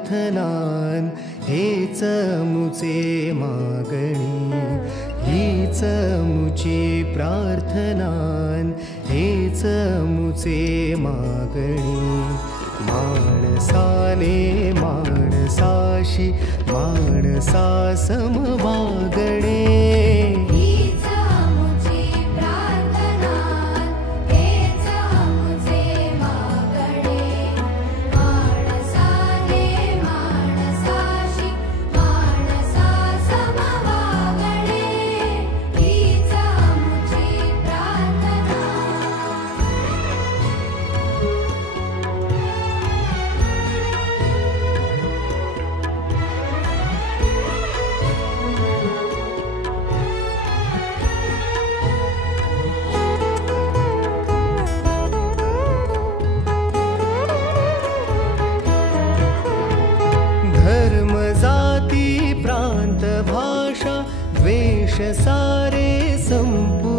प्रार्थनान हेच मुचे मागणी, हीच मुची प्रार्थनान हेच मुचे मागणी. माणसाने माणसाशी माणसा सम वागणे, धर्म जाती प्रांत भाषा द्वेष सारे संपू